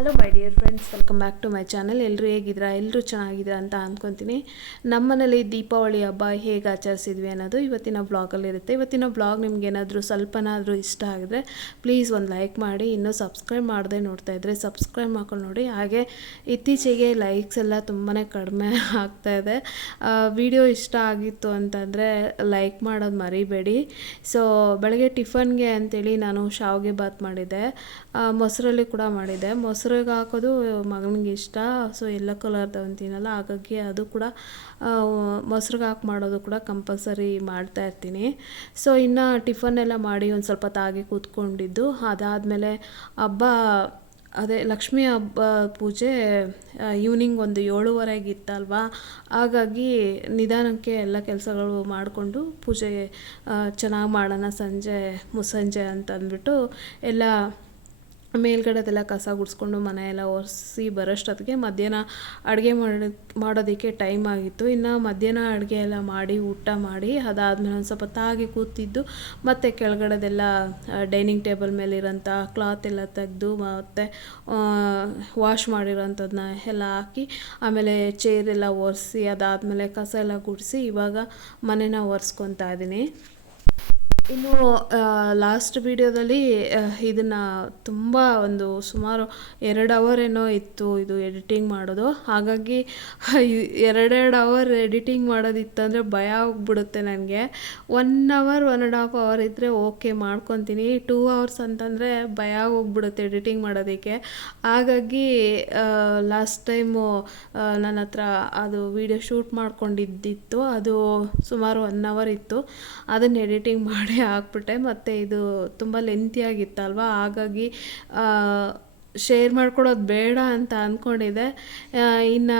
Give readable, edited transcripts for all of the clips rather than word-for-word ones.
Hello my dear friends, welcome back to my channel. ಎಲ್ಲರೂ ಹೇಗಿದ್ದೀರಾ? ಎಲ್ಲರೂ ಚೆನ್ನಾಗಿದ್ದೀರಾ ಅಂತ ಅಂದ್ಕೊತೀನಿ. ನಮ್ಮನೇಲಿ ದೀಪಾವಳಿ ಹಬ್ಬ ಹೇಗೆ ಆಚರಿಸಿದ್ವಿ ಅನ್ನೋದು ಇವತ್ತಿನ ಬ್ಲಾಗಲ್ಲಿರುತ್ತೆ. ಇವತ್ತಿನ ಬ್ಲಾಗ್ ನಿಮ್ಗೆ ಏನಾದರೂ ಸ್ವಲ್ಪನಾದರೂ ಇಷ್ಟ ಆಗಿದ್ರೆ ಪ್ಲೀಸ್ ಒಂದು ಲೈಕ್ ಮಾಡಿ. ಇನ್ನೂ ಸಬ್ಸ್ಕ್ರೈಬ್ ಮಾಡದೆ ನೋಡ್ತಾ ಇದ್ದರೆ ಸಬ್ಸ್ಕ್ರೈಬ್ ಮಾಡ್ಕೊಂಡು ನೋಡಿ. ಹಾಗೆ ಇತ್ತೀಚೆಗೆ ಲೈಕ್ಸ್ ಎಲ್ಲ ತುಂಬಾ ಕಡಿಮೆ ಆಗ್ತಾಯಿದೆ. ವಿಡಿಯೋ ಇಷ್ಟ ಆಗಿತ್ತು ಅಂತಂದರೆ ಲೈಕ್ ಮಾಡೋದು ಮರಿಬೇಡಿ. ಸೊ ಬೆಳಗ್ಗೆ ಟಿಫನ್ಗೆ ಅಂತೇಳಿ ನಾನು ಶಾವಿಗೆ ಬಾತ್ ಮಾಡಿದ್ದೆ, ಮೊಸರಲ್ಲಿ ಕೂಡ ಮಾಡಿದ್ದೆ. ಮೊಸರಿಗೆ ಹಾಕೋದು ಮಗನಿಗೆ ಇಷ್ಟ. ಸೊ ಎಲ್ಲೋ ಕಲರ್ದು ಅಂತೀನಲ್ಲ, ಹಾಗಾಗಿ ಅದು ಕೂಡ ಮೊಸರಿಗೆ ಹಾಕಿ ಮಾಡೋದು ಕೂಡ ಕಂಪಲ್ಸರಿ ಮಾಡ್ತಾ ಇರ್ತೀನಿ. ಸೊ ಇನ್ನು ಟಿಫನ್ ಎಲ್ಲ ಮಾಡಿ ಒಂದು ಸ್ವಲ್ಪ ತಾಗಿ ಕೂತ್ಕೊಂಡಿದ್ದು. ಅದಾದಮೇಲೆ ಹಬ್ಬ ಅದೇ ಲಕ್ಷ್ಮೀ ಹಬ್ಬ ಪೂಜೆ ಈವ್ನಿಂಗ್ ಒಂದು 7:30 ಇತ್ತಲ್ವಾ, ಹಾಗಾಗಿ ನಿಧಾನಕ್ಕೆ ಎಲ್ಲ ಕೆಲಸಗಳು ಮಾಡಿಕೊಂಡು ಪೂಜೆ ಚೆನ್ನಾಗಿ ಮಾಡೋಣ ಮುಸ್ಸಂಜೆ ಅಂತ ಅಂದ್ಬಿಟ್ಟು ಎಲ್ಲ ಮೇಲ್ಗಡೆದೆಲ್ಲ ಕಸ ಗುಡಿಸ್ಕೊಂಡು ಮನೆಯೆಲ್ಲ ಒರೆಸಿ ಬರೋಷ್ಟೊತ್ತಿಗೆ ಮಧ್ಯಾಹ್ನ ಅಡುಗೆ ಮಾಡೋದಕ್ಕೆ ಟೈಮ್ ಆಗಿತ್ತು. ಇನ್ನು ಮಧ್ಯಾಹ್ನ ಅಡುಗೆ ಎಲ್ಲ ಮಾಡಿ ಊಟ ಮಾಡಿ ಅದಾದಮೇಲೆ ಒಂದು ಸ್ವಲ್ಪ ತಾಗಿ ಕೂತಿದ್ದು, ಮತ್ತು ಕೆಳಗಡೆದೆಲ್ಲ ಡೈನಿಂಗ್ ಟೇಬಲ್ ಮೇಲಿರೋಂಥ ಕ್ಲಾತ್ ಎಲ್ಲ ತೆಗೆದು ಮತ್ತು ವಾಶ್ ಮಾಡಿರೋಂಥದ್ದನ್ನ ಎಲ್ಲ ಹಾಕಿ, ಆಮೇಲೆ ಚೇರೆಲ್ಲ ಒರೆಸಿ ಅದಾದಮೇಲೆ ಕಸ ಎಲ್ಲ ಗುಡಿಸಿ ಇವಾಗ ಮನೆನ ಒರೆಸ್ಕೊತಾ ಇದ್ದೀನಿ. ಇನ್ನು ಲಾಸ್ಟ್ ವಿಡಿಯೋದಲ್ಲಿ ಇದನ್ನು ತುಂಬ ಒಂದು ಸುಮಾರು 2 ಅವರ್ ಏನೋ ಇತ್ತು ಇದು ಎಡಿಟಿಂಗ್ ಮಾಡೋದು. ಹಾಗಾಗಿ 2 ಅವರ್ ಎಡಿಟಿಂಗ್ ಮಾಡೋದಿತ್ತಂದರೆ ಭಯ ಹೋಗ್ಬಿಡುತ್ತೆ ನನಗೆ. 1 ಅವರ್ 1.5 ಅವರ್ ಇದ್ದರೆ ಓಕೆ ಮಾಡ್ಕೊತೀನಿ. 2 ಅವರ್ಸ್ ಅಂತಂದರೆ ಭಯ ಹೋಗ್ಬಿಡುತ್ತೆ ಎಡಿಟಿಂಗ್ ಮಾಡೋದಕ್ಕೆ. ಹಾಗಾಗಿ ಲಾಸ್ಟ್ ಟೈಮು ನನ್ನ ಹತ್ರ ಅದು ವಿಡಿಯೋ ಶೂಟ್ ಮಾಡ್ಕೊಂಡಿದ್ದಿತ್ತು, ಅದು ಸುಮಾರು 1 ಅವರ್ ಇತ್ತು. ಅದನ್ನು ಎಡಿಟಿಂಗ್ ಮಾಡಿ ಹಾಕ್ಬಿಟ್ಟೆ. ಮತ್ತು ಇದು ತುಂಬ ಲೆಂತಿಯಾಗಿತ್ತಲ್ವ, ಹಾಗಾಗಿ ಶೇರ್ ಮಾಡ್ಕೊಡೋದು ಬೇಡ ಅಂತ ಅಂದ್ಕೊಂಡಿದ್ದೆ. ಇನ್ನು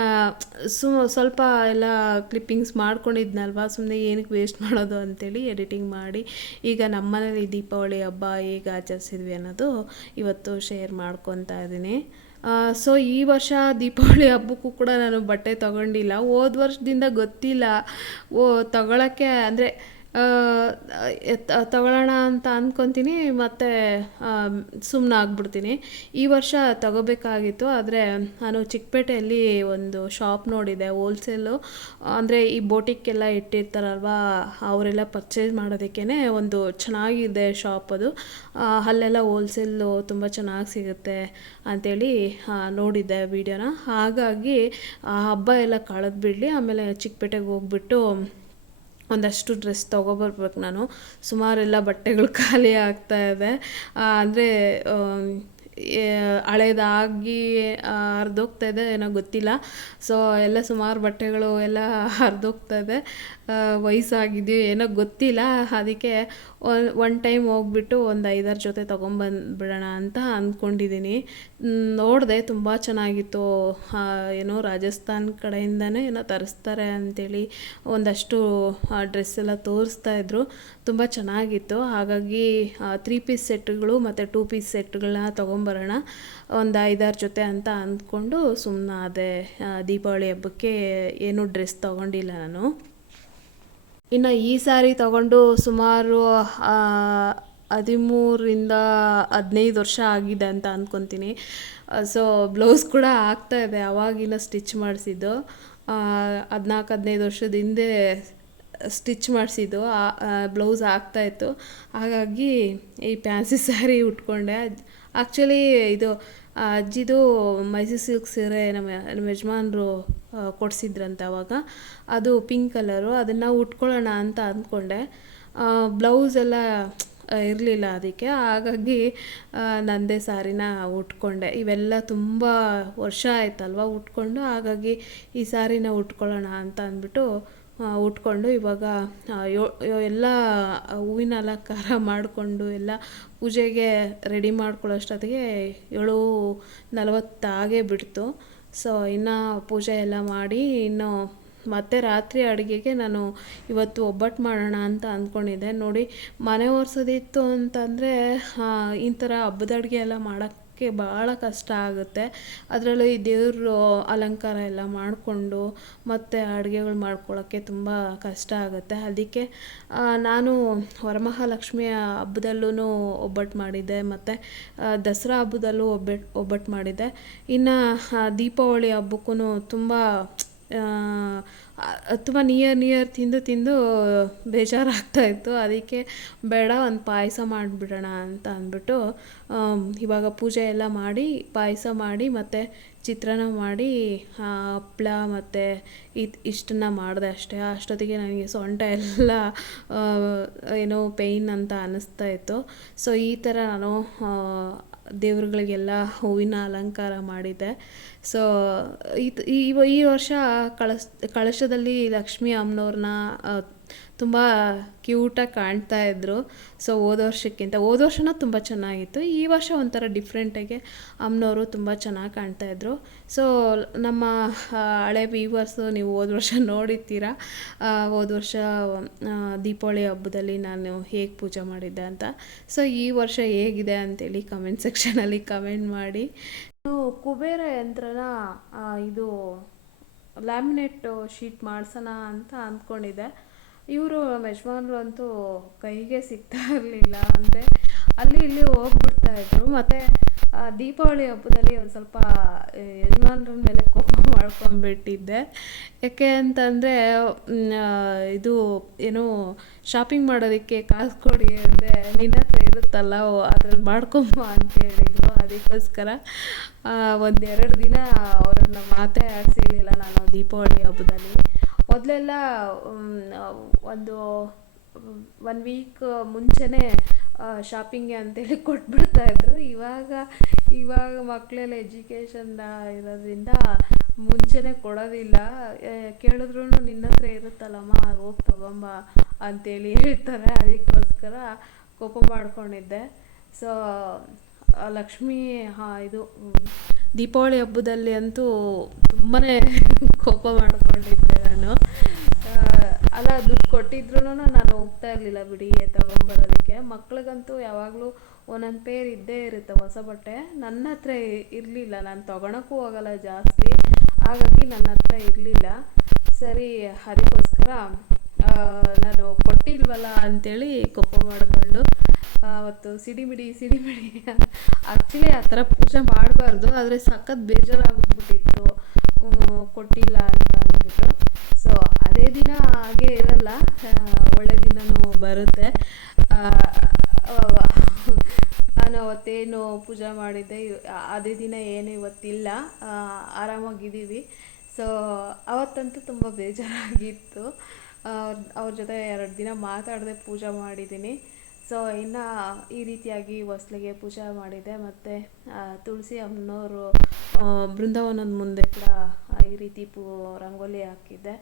ಸ್ವಲ್ಪ ಎಲ್ಲ ಕ್ಲಿಪ್ಪಿಂಗ್ಸ್ ಮಾಡ್ಕೊಂಡಿದ್ನಲ್ವ, ಸುಮ್ಮನೆ ಏನಕ್ಕೆ ವೇಸ್ಟ್ ಮಾಡೋದು ಅಂಥೇಳಿ ಎಡಿಟಿಂಗ್ ಮಾಡಿ ಈಗ ನಮ್ಮನೇಲಿ ದೀಪಾವಳಿ ಹಬ್ಬ ಹೇಗೆ ಆಚರಿಸಿದ್ವಿ ಅನ್ನೋದು ಇವತ್ತು ಶೇರ್ ಮಾಡ್ಕೊತಾ ಇದ್ದೀನಿ. ಸೊ ಈ ವರ್ಷ ದೀಪಾವಳಿ ಹಬ್ಬಕ್ಕೂ ಕೂಡ ನಾನು ಬಟ್ಟೆ ತೊಗೊಂಡಿಲ್ಲ. ಹೋದ ವರ್ಷದಿಂದ ಗೊತ್ತಿಲ್ಲ ತಗೊಳ್ಳೋಕ್ಕೆ, ಅಂದರೆ ತಗೊಳ್ಳೋಣ ಅಂತ ಅಂದ್ಕೊತೀನಿ, ಮತ್ತು ಸುಮ್ಮನೆ ಆಗ್ಬಿಡ್ತೀನಿ. ಈ ವರ್ಷ ತಗೋಬೇಕಾಗಿತ್ತು, ಆದರೆ ನಾನು ಚಿಕ್ಕಪೇಟೆಯಲ್ಲಿ ಒಂದು ಶಾಪ್ ನೋಡಿದೆ, ಹೋಲ್ಸೇಲು, ಅಂದರೆ ಈ ಬೋಟಿಕ್ಕೆಲ್ಲ ಇಟ್ಟಿರ್ತಾರಲ್ವ, ಅವರೆಲ್ಲ ಪರ್ಚೇಸ್ ಮಾಡೋದಕ್ಕೇ ಒಂದು ಚೆನ್ನಾಗಿದೆ ಶಾಪ್ ಅದು. ಅಲ್ಲೆಲ್ಲ ಹೋಲ್ಸೇಲು ತುಂಬ ಚೆನ್ನಾಗಿ ಸಿಗುತ್ತೆ ಅಂಥೇಳಿ ನೋಡಿದ್ದೆ ವಿಡಿಯೋನ. ಹಾಗಾಗಿ ಆ ಹಬ್ಬ ಎಲ್ಲ ಕಳೆದ್ಬಿಡಲಿ, ಆಮೇಲೆ ಚಿಕ್ಕಪೇಟೆಗೆ ಹೋಗ್ಬಿಟ್ಟು ಒಂದಷ್ಟು ಡ್ರೆಸ್ ತೊಗೊಬರ್ಬೇಕು ನಾನು. ಸುಮಾರೆಲ್ಲ ಬಟ್ಟೆಗಳು ಖಾಲಿ ಆಗ್ತಾಯಿದೆ, ಅಂದರೆ ಹಳೇದಾಗಿ ಹರಿದೋಗ್ತಾಯಿದೆ ಏನೋ ಗೊತ್ತಿಲ್ಲ. ಸೊ ಎಲ್ಲ ಸುಮಾರು ಬಟ್ಟೆಗಳು ಎಲ್ಲ ಹರಿದೋಗ್ತಾಯಿದೆ, ವಯಸ್ಸಾಗಿದೆಯೋ ಏನೋ ಗೊತ್ತಿಲ್ಲ. ಅದಕ್ಕೆ ಒನ್ ಟೈಮ್ ಹೋಗ್ಬಿಟ್ಟು ಒಂದು 5-6 ಜೊತೆ ತೊಗೊಂಬಂದ್ಬಿಡೋಣ ಅಂತ ಅಂದ್ಕೊಂಡಿದ್ದೀನಿ. ನೋಡಿದೆ, ತುಂಬ ಚೆನ್ನಾಗಿತ್ತು. ಏನೋ ರಾಜಸ್ಥಾನ್ ಕಡೆಯಿಂದನೇ ಏನೋ ತರಿಸ್ತಾರೆ ಅಂಥೇಳಿ ಒಂದಷ್ಟು ಡ್ರೆಸ್ ಎಲ್ಲ ತೋರಿಸ್ತಾಯಿದ್ರು, ತುಂಬ ಚೆನ್ನಾಗಿತ್ತು. ಹಾಗಾಗಿ 3 ಪೀಸ್ ಸೆಟ್ಗಳು ಮತ್ತು 2 ಪೀಸ್ ಸೆಟ್ಗಳನ್ನ ತೊಗೊಂಬರೋಣ ಒಂದು 5-6 ಜೊತೆ ಅಂತ ಅಂದ್ಕೊಂಡು ಸುಮ್ಮನಾದೆ. ದೀಪಾವಳಿ ಹಬ್ಬಕ್ಕೆ ಏನೂ ಡ್ರೆಸ್ ತೊಗೊಂಡಿಲ್ಲ ನಾನು. ಇನ್ನು ಈ ಸಾರಿ ತೊಗೊಂಡು ಸುಮಾರು 13-15 ವರ್ಷ ಆಗಿದೆ ಅಂತ ಅಂದ್ಕೊತೀನಿ. ಸೊ ಬ್ಲೌಸ್ ಕೂಡ ಆಗ್ತಾಯಿದೆ, ಅವಾಗಿನ ಸ್ಟಿಚ್ ಮಾಡಿಸಿದ್ದು. 14-15 ವರ್ಷದ ಹಿಂದೆ ಸ್ಟಿಚ್ ಮಾಡಿಸಿದ್ದು ಬ್ಲೌಸ್ ಆಗ್ತಾಯಿತ್ತು. ಹಾಗಾಗಿ ಈ ಫ್ಯಾನ್ಸಿ ಸ್ಯಾರಿ ಉಟ್ಕೊಂಡೆ. ಆ್ಯಕ್ಚುಲಿ ಇದು ಅಜ್ಜಿದು ಮೈಸೂರು ಸಿಲ್ಕ್ ಸೀರೆ ನಮ್ಮ ಯಜಮಾನ್ರು ಕೊಡಿಸಿದ್ರಂತೆ ಅವಾಗ, ಅದು ಪಿಂಕ್ ಕಲರು. ಅದನ್ನು ಉಟ್ಕೊಳ್ಳೋಣ ಅಂತ ಅಂದ್ಕೊಂಡೆ, ಬ್ಲೌಸ್ ಎಲ್ಲ ಇರಲಿಲ್ಲ ಅದಕ್ಕೆ. ಹಾಗಾಗಿ ನನ್ನದೇ ಸ್ಯಾರಿನ ಉಟ್ಕೊಂಡೆ. ಇವೆಲ್ಲ ತುಂಬ ವರ್ಷ ಆಯ್ತಲ್ವ ಉಟ್ಕೊಂಡು, ಹಾಗಾಗಿ ಈ ಸ್ಯಾರಿನ ಉಟ್ಕೊಳ್ಳೋಣ ಅಂತ ಅಂದ್ಬಿಟ್ಟು ಉಟ್ಕೊಂಡು ಇವಾಗ ಎಲ್ಲ ಹೂವಿನ ಅಲಂಕಾರ ಮಾಡಿಕೊಂಡು ಎಲ್ಲ ಪೂಜೆಗೆ ರೆಡಿ ಮಾಡ್ಕೊಳ್ಳೋಷ್ಟೊತ್ತಿಗೆ 7:40 ಆಗೇ ಬಿಡ್ತು. ಸೊ ಇನ್ನು ಪೂಜೆ ಎಲ್ಲ ಮಾಡಿ, ಇನ್ನು ಮತ್ತು ರಾತ್ರಿ ಅಡುಗೆಗೆ ನಾನು ಇವತ್ತು ಒಬ್ಬಟ್ಟು ಮಾಡೋಣ ಅಂತ ಅಂದ್ಕೊಂಡಿದ್ದೆ. ನೋಡಿ, ಮನೆ ಒರೆಸೋದಿತ್ತು ಅಂತಂದರೆ ಈ ಥರ ಹಬ್ಬದ ಅಡುಗೆ ಎಲ್ಲ ಮಾಡೋಕ್ಕೆ ಮಾಡೋಕ್ಕೆ ಭಾಳ ಕಷ್ಟ ಆಗುತ್ತೆ. ಅದರಲ್ಲೂ ಈ ದೇವ್ರ ಅಲಂಕಾರ ಎಲ್ಲ ಮಾಡಿಕೊಂಡು ಮತ್ತು ಅಡುಗೆಗಳು ಮಾಡ್ಕೊಳ್ಳೋಕ್ಕೆ ತುಂಬ ಕಷ್ಟ ಆಗುತ್ತೆ. ಅದಕ್ಕೆ ನಾನು ವರಮಹಾಲಕ್ಷ್ಮಿಯ ಹಬ್ಬದಲ್ಲೂ ಒಬ್ಬಟ್ಟು ಮಾಡಿದ್ದೆ, ಮತ್ತು ದಸರಾ ಹಬ್ಬದಲ್ಲೂ ಒಬ್ಬಟ್ಟು ಮಾಡಿದ್ದೆ. ಇನ್ನು ದೀಪಾವಳಿ ಹಬ್ಬಕ್ಕೂ ತುಂಬ ನಿಯರ್ ತಿಂದು ಬೇಜಾರಾಗ್ತಾಯಿತ್ತು. ಅದಕ್ಕೆ ಬೇಡ ಒಂದು ಪಾಯಸ ಮಾಡಿಬಿಡೋಣ ಅಂತ ಅಂದ್ಬಿಟ್ಟು ಇವಾಗ ಪೂಜೆ ಎಲ್ಲ ಮಾಡಿ ಪಾಯಸ ಮಾಡಿ ಮತ್ತು ಚಿತ್ರಾನ್ನ ಮಾಡಿ ಹಪ್ಪಳ ಮತ್ತು ಇಷ್ಟನ್ನು ಮಾಡಿದೆ ಅಷ್ಟೇ. ಅಷ್ಟೊತ್ತಿಗೆ ನನಗೆ ಸೊಂಟ ಎಲ್ಲ ಏನೋ ಪೇಯ್ನ್ ಅಂತ ಅನ್ನಿಸ್ತಾ ಇತ್ತು. ಸೊ ಈ ಥರ ನಾನು ದೇವ್ರುಗಳಿಗೆಲ್ಲ ಹೂವಿನ ಅಲಂಕಾರ ಮಾಡಿದ್ದೆ. ಸೊ ಈ ವರ್ಷ ಕಳಶದಲ್ಲಿ ಲಕ್ಷ್ಮೀ ಅಮ್ಮನವ್ರನ್ನ ತುಂಬ ಕ್ಯೂಟಾಗಿ ಕಾಣ್ತಾಯಿದ್ರು. ಸೊ ಹೋದ ವರ್ಷನೂ ತುಂಬ ಚೆನ್ನಾಗಿತ್ತು. ಈ ವರ್ಷ ಒಂಥರ ಡಿಫ್ರೆಂಟಾಗಿ ಅಮ್ಮನವರು ತುಂಬ ಚೆನ್ನಾಗಿ ಕಾಣ್ತಾಯಿದ್ರು. ಸೊ ನಮ್ಮ ಹಳೆ ವ್ಯೂವರ್ಸು ನೀವು ಹೋದ ವರ್ಷ ನೋಡಿರ್ತೀರ, ಹೋದ ವರ್ಷ ದೀಪಾವಳಿ ಹಬ್ಬದಲ್ಲಿ ನಾನು ಹೇಗೆ ಪೂಜೆ ಮಾಡಿದ್ದೆ ಅಂತ. ಸೊ ಈ ವರ್ಷ ಹೇಗಿದೆ ಅಂತೇಳಿ ಕಮೆಂಟ್ ಸೆಕ್ಷನಲ್ಲಿ ಕಮೆಂಟ್ ಮಾಡಿ. ಕುಬೇರ ಯಂತ್ರನ ಇದು ಲ್ಯಾಮಿನೇಟ್ ಶೀಟ್ ಮಾಡ್ಸೋಣ ಅಂತ ಅಂದ್ಕೊಂಡಿದ್ದೆ. ಇವರು ಯಜಮಾನ್ರು ಅಂತೂ ಕೈಗೆ ಸಿಗ್ತಾ ಇರಲಿಲ್ಲ, ಅಂದರೆ ಅಲ್ಲಿ ಇಲ್ಲಿ ಹೋಗ್ಬಿಡ್ತಾಯಿದ್ರು. ಮತ್ತು ದೀಪಾವಳಿ ಹಬ್ಬದಲ್ಲಿ ಒಂದು ಸ್ವಲ್ಪ ಯಜಮಾನ್ರ ಮೇಲೆ ಕೋಪ ಮಾಡ್ಕೊಂಡ್ಬಿಟ್ಟಿದ್ದೆ. ಯಾಕೆ ಅಂತಂದರೆ ಇದು ಏನು ಶಾಪಿಂಗ್ ಮಾಡೋದಕ್ಕೆ ಕಾಸು ಕೊಡಿ ಅಂದರೆ ನಿನ್ನ ಹತ್ರ ಇರುತ್ತಲ್ಲ ಅದ್ರಲ್ಲಿ ಮಾಡ್ಕೊಂಬ ಅಂತ ಹೇಳಿದರು. ಅದಕ್ಕೋಸ್ಕರ 1-2 ದಿನ ಅವ್ರನ್ನ ಮಾತೇ ಆಡಿಸಿರಲಿಲ್ಲ ನಾನು ದೀಪಾವಳಿ ಹಬ್ಬದಲ್ಲಿ. ಮೊದಲೆಲ್ಲ ಒಂದು 1 ವೀಕ್ ಮುಂಚೆನೇ ಶಾಪಿಂಗಿಗೆ ಅಂತೇಳಿ ಕೊಟ್ಬಿಡ್ತಾಯಿದ್ರು. ಇವಾಗ ಮಕ್ಕಳೆಲ್ಲ ಎಜುಕೇಷನ್ ಇರೋದ್ರಿಂದ ಮುಂಚೆನೇ ಕೊಡೋದಿಲ್ಲ. ಕೇಳಿದ್ರು ನಿನ್ನ ಹತ್ರ ಇರುತ್ತಲ್ಲಮ್ಮ ಹೋಗಿ ತಗೊಂಬ ಅಂತೇಳಿ ಹೇಳ್ತಾರೆ. ಅದಕ್ಕೋಸ್ಕರ ಕೋಪ ಮಾಡ್ಕೊಂಡಿದ್ದೆ. ಸೊ ಲಕ್ಷ್ಮೀ ಇದು ದೀಪಾವಳಿ ಹಬ್ಬದಲ್ಲಿ ಅಂತೂ ತುಂಬಾ ಕೋಪ ಮಾಡ್ಕೊಂಡಿದ್ದೆ ನಾನು. ಅಲ್ಲ ದುಡ್ಡು ಕೊಟ್ಟಿದ್ರೂ ನಾನು ಹೋಗ್ತಾ ಇರಲಿಲ್ಲ ಬಿಡಿ ತಗೊಂಬರೋದಕ್ಕೆ. ಮಕ್ಳಿಗಂತೂ ಯಾವಾಗಲೂ ಒಂದೊಂದು ಪೇರ್ ಇದ್ದೇ ಇರುತ್ತೆ ಹೊಸ ಬಟ್ಟೆ. ನನ್ನ ಹತ್ರ ಇರಲಿಲ್ಲ, ನಾನು ತೊಗೊಳಕ್ಕೂ ಹೋಗಲ್ಲ ಜಾಸ್ತಿ, ಹಾಗಾಗಿ ನನ್ನ ಹತ್ರ ಇರಲಿಲ್ಲ. ಸರಿ, ಅದಕ್ಕೋಸ್ಕರ ನಾನು ಕೊಟ್ಟಿಲ್ವಲ್ಲ ಅಂಥೇಳಿ ಕೋಪ ಮಾಡಿಕೊಂಡು ಅವತ್ತು ಸಿಡಿಮಿಡಿ ಆ್ಯಕ್ಚುಲಿ ಆ ಥರ ಪೂಜೆ ಮಾಡಬಾರ್ದು, ಆದರೆ ಸಖತ್ ಬೇಜಾರಾಗ್ಬಿಟ್ಟಿತ್ತು ಕೊಟ್ಟಿಲ್ಲ ಅಂತ ಅಂದ್ಬಿಟ್ಟು. ಸೊ ಅದೇ ದಿನ ಹಾಗೆ ಇರಲ್ಲ, ಒಳ್ಳೆ ದಿನವೂ ಬರುತ್ತೆ. ನಾನು ಅವತ್ತೇನು ಪೂಜೆ ಮಾಡಿದ್ದೆ ಅದೇ ದಿನ ಏನು ಇವತ್ತಿಲ್ಲ, ಆರಾಮಾಗಿದ್ದೀವಿ. ಸೊ ಅವತ್ತಂತೂ ತುಂಬ ಬೇಜಾರಾಗಿತ್ತು. ಅವ್ರ ಜೊತೆ 2 ದಿನ ಮಾತಾಡದೆ ಪೂಜೆ ಮಾಡಿದ್ದೀನಿ. ಸೊ ಇನ್ನು ಈ ರೀತಿಯಾಗಿ ಹೊಸ್ಲಿಗೆ ಪೂಜೆ ಮಾಡಿದ್ದೆ. ಮತ್ತು ತುಳಸಿ ಅಮ್ಮನವರು ಬೃಂದಾವನದ ಮುಂದೆ ಕೂಡ ಈ ರೀತಿ ರಂಗೋಲಿ ಹಾಕಿದ್ದೆ.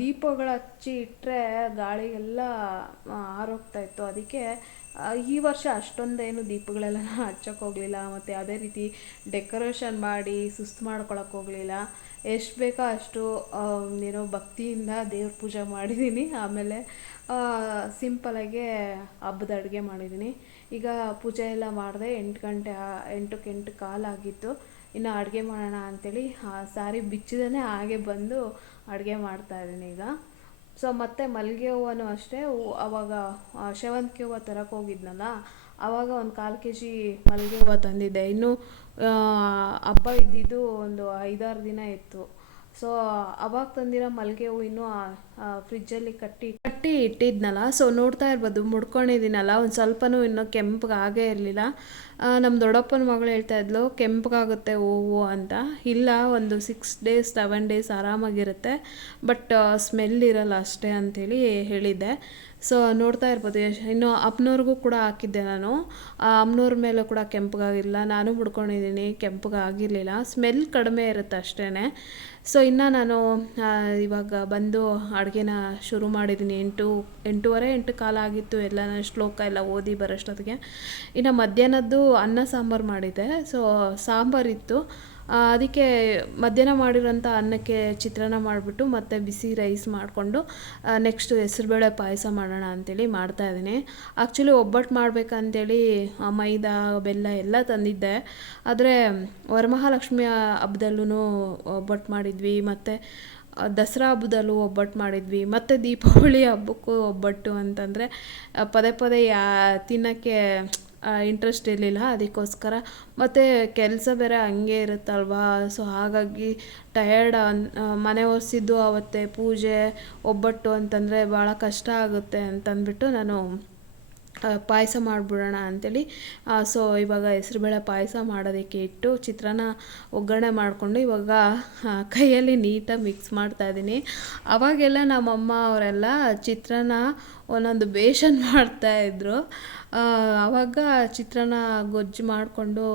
ದೀಪಗಳು ಹಚ್ಚಿ ಇಟ್ಟರೆ ಗಾಳಿಗೆಲ್ಲ ಆರೋಗ್ತಾಯಿತ್ತು. ಅದಕ್ಕೆ ಈ ವರ್ಷ ಅಷ್ಟೊಂದೇನು ದೀಪಗಳೆಲ್ಲ ಹಚ್ಚೋಕೆ ಹೋಗಲಿಲ್ಲ. ಮತ್ತು ಯಾವುದೇ ರೀತಿ ಡೆಕೋರೇಷನ್ ಮಾಡಿ ಸುಸ್ತು ಮಾಡ್ಕೊಳಕ್ಕೆ ಹೋಗಲಿಲ್ಲ. ಎಷ್ಟು ಬೇಕೋ ಅಷ್ಟು ಏನೋ ಭಕ್ತಿಯಿಂದ ದೇವ್ರ ಪೂಜೆ ಮಾಡಿದ್ದೀನಿ. ಆಮೇಲೆ ಸಿಂಪಲಾಗೆ ಹಬ್ಬದ ಅಡುಗೆ ಮಾಡಿದ್ದೀನಿ. ಈಗ ಪೂಜೆ ಎಲ್ಲ ಮಾಡಿದೆ, 8 ಕಾಲಾಗಿತ್ತು. ಇನ್ನು ಅಡುಗೆ ಮಾಡೋಣ ಅಂಥೇಳಿ ಸಾರಿ ಬಿಚ್ಚಿದೇ ಹಾಗೆ ಬಂದು ಅಡುಗೆ ಮಾಡ್ತಾಯಿದ್ದೀನಿ ಈಗ. ಸೊ ಮತ್ತು ಮಲ್ಲಿಗೆ ಹೂವನೂ ಅಷ್ಟೇ, ಆವಾಗ ಸೇವಂತಿಗೆ ಹೂವು ತರಕ್ಕೆ ಹೋಗಿದ್ನಲ್ಲ, ಆವಾಗ ಒಂದು 1/4 kg ಮಲ್ಲಿಗೆ ಹೂವು ತಂದಿದ್ದೆ. ಇನ್ನು ಹಬ್ಬ ಇದ್ದಿದ್ದು ಒಂದು 5-6 ದಿನ ಇತ್ತು. ಸೊ ಅವಾಗ ತಂದಿರೋ ಮಲ್ಲಿಗೆ ಹೂವು ಇನ್ನೂ ಫ್ರಿಜ್ಜಲ್ಲಿ ಕಟ್ಟಿ ಇಟ್ಟಿದ್ನಲ್ಲ. ಸೊ ನೋಡ್ತಾ ಇರ್ಬೋದು, ಮುಡ್ಕೊಂಡಿದ್ದೀನಲ್ಲ, ಒಂದು ಸ್ವಲ್ಪನೂ ಇನ್ನೂ ಕೆಂಪಗಾಗೇ ಇರಲಿಲ್ಲ. ನಮ್ಮ ದೊಡ್ಡಪ್ಪನ ಮಗಳು ಹೇಳ್ತಾ ಇದ್ಲು ಕೆಂಪಗಾಗುತ್ತೆ ಹೂವು ಅಂತ. ಇಲ್ಲ, ಒಂದು 6 days 7 days ಆರಾಮಾಗಿರುತ್ತೆ, ಬಟ್ ಸ್ಮೆಲ್ ಇರಲ್ಲ ಅಷ್ಟೇ ಅಂಥೇಳಿ ಹೇಳಿದ್ದೆ. ಸೊ ನೋಡ್ತಾ ಇರ್ಬೋದು, ಇನ್ನು ಅಪ್ಪನವ್ರಿಗೂ ಕೂಡ ಹಾಕಿದ್ದೆ ನಾನು. ಅಮ್ಮನವ್ರ ಮೇಲೆ ಕೂಡ ಕೆಂಪಗಾಗಿಲ್ಲ, ನಾನು ಮುಡ್ಕೊಂಡಿದ್ದೀನಿ, ಕೆಂಪಗಾಗಿರಲಿಲ್ಲ, ಸ್ಮೆಲ್ ಕಡಿಮೆ ಇರುತ್ತೆ ಅಷ್ಟೇ. ಸೊ ಇನ್ನು ನಾನು ಇವಾಗ ಬಂದು ಅಡುಗೆನ ಶುರು ಮಾಡಿದ್ದೀನಿ. 8:30 8 ಕಾಲಾಗಿತ್ತು. ಎಲ್ಲ ನಾನು ಶ್ಲೋಕ ಎಲ್ಲ ಓದಿ ಬರೋಷ್ಟೊತ್ತಿಗೆ. ಇನ್ನು ಮಧ್ಯಾಹ್ನದ್ದು ಅನ್ನ ಸಾಂಬಾರು ಮಾಡಿದ್ದೆ. ಸೊ ಸಾಂಬಾರಿತ್ತು, ಅದಕ್ಕೆ ಮಧ್ಯಾಹ್ನ ಮಾಡಿರೋಂಥ ಅನ್ನಕ್ಕೆ ಚಿತ್ರಾನ್ನ ಮಾಡಿಬಿಟ್ಟು ಮತ್ತು ಬಿಸಿ ರೈಸ್ ಮಾಡಿಕೊಂಡು ನೆಕ್ಸ್ಟು ಹೆಸ್ರುಬೇಳೆ ಪಾಯಸ ಮಾಡೋಣ ಅಂಥೇಳಿ ಮಾಡ್ತಾಯಿದ್ದೀನಿ. ಆ್ಯಕ್ಚುಲಿ ಒಬ್ಬಟ್ಟು ಮಾಡಬೇಕಂತೇಳಿ ಮೈದಾ ಬೆಲ್ಲ ಎಲ್ಲ ತಂದಿದ್ದೆ. ಆದರೆ ವರಮಹಾಲಕ್ಷ್ಮಿ ಹಬ್ಬದಲ್ಲೂ ಒಬ್ಬಟ್ಟು ಮಾಡಿದ್ವಿ, ಮತ್ತು ದಸರಾ ಹಬ್ಬದಲ್ಲೂ ಒಬ್ಬಟ್ಟು ಮಾಡಿದ್ವಿ, ಮತ್ತು ದೀಪಾವಳಿ ಹಬ್ಬಕ್ಕೂ ಒಬ್ಬಟ್ಟು ಅಂತಂದರೆ ಪದೇ ಪದೇ ತಿನ್ನೋಕ್ಕೆ ಇಂಟ್ರೆಸ್ಟ್ ಇರಲಿಲ್ಲ. ಅದಕ್ಕೋಸ್ಕರ ಮತ್ತು ಕೆಲಸ ಬೇರೆ ಹಂಗೆ ಇರುತ್ತಲ್ವಾ, ಸೊ ಹಾಗಾಗಿ ಟಯರ್ಡ್ ಮನೆ ಒರೆಸಿದ್ದು ಆವತ್ತೆ ಪೂಜೆ ಒಬ್ಬಟ್ಟು ಅಂತಂದರೆ ಭಾಳ ಕಷ್ಟ ಆಗುತ್ತೆ ಅಂತಂದ್ಬಿಟ್ಟು ನಾನು ಪಾಯಸ ಮಾಡಿಬಿಡೋಣ ಅಂಥೇಳಿ ಸೊ ಇವಾಗ ಹೆಸ್ರುಬೇಳೆ ಪಾಯಸ ಮಾಡೋದಕ್ಕೆ ಇಟ್ಟು ಚಿತ್ರಾನ್ನ ಒಗ್ಗರಣೆ ಮಾಡಿಕೊಂಡು ಇವಾಗ ಕೈಯಲ್ಲಿ ನೀಟಾಗಿ ಮಿಕ್ಸ್ ಮಾಡ್ತಾಯಿದ್ದೀನಿ. ಅವಾಗೆಲ್ಲ ನಮ್ಮಮ್ಮ ಅವರೆಲ್ಲ ಚಿತ್ರಾನ್ನ ಒಂದೊಂದು ಬೇಷನ್ ಮಾಡ್ತಾಯಿದ್ರು. ಆವಾಗ ಚಿತ್ರಾನ್ನ ಗೊಜ್ಜು ಮಾಡಿಕೊಂಡು